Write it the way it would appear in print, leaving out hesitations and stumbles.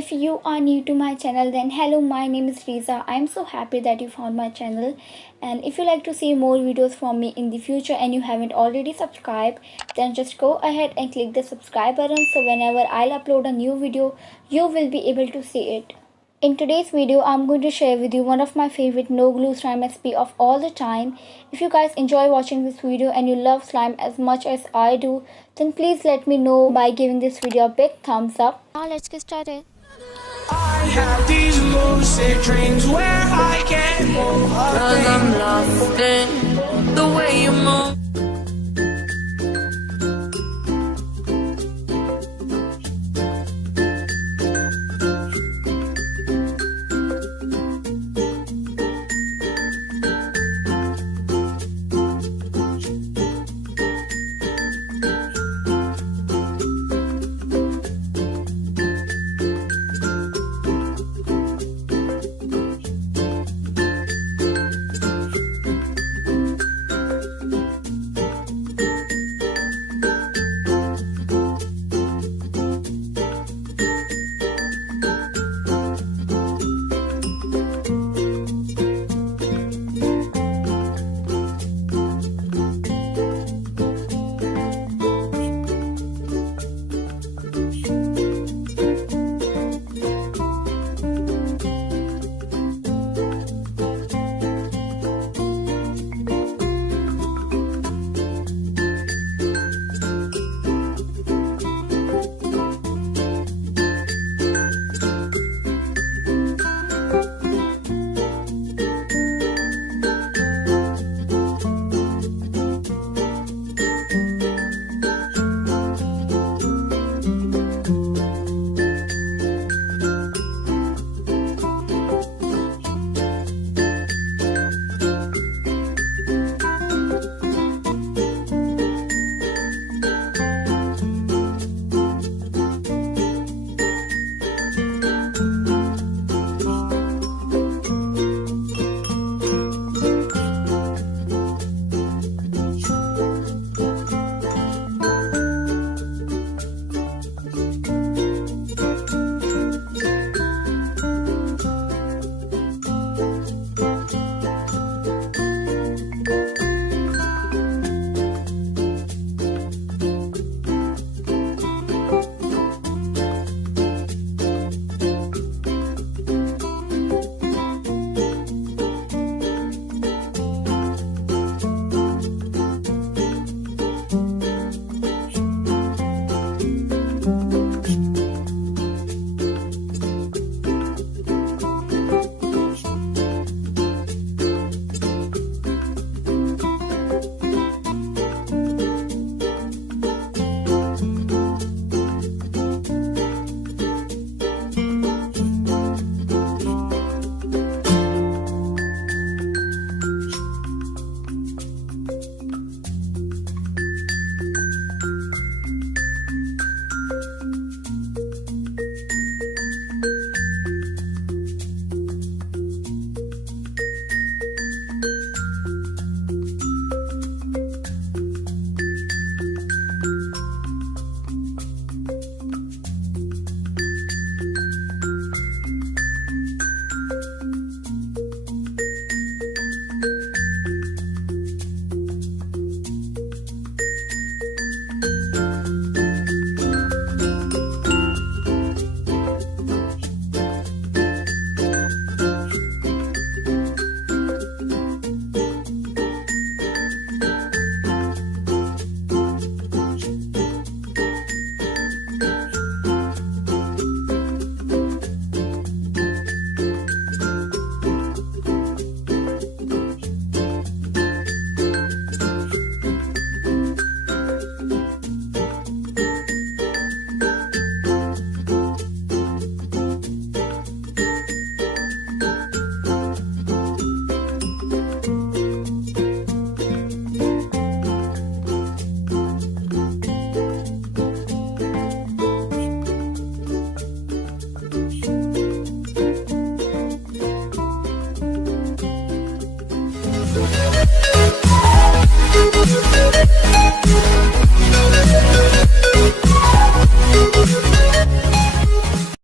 if you are new to my channel, then hello, my name is Riza. I'm so happy that you found my channel. And if you like to see more videos from me in the future and you haven't already subscribed, then just go ahead and click the subscribe button, so whenever I'll upload a new video, you will be able to see it. In today's video, I'm going to share with you one of my favorite no glue slime recipe of all the time. If you guys enjoy watching this video and you love slime as much as I do, then please let me know by giving this video a big thumbs up. Now let's get started. I have these lucid dreams where I can't move. 'Cause I'm lost in the way you move. We'll be right back.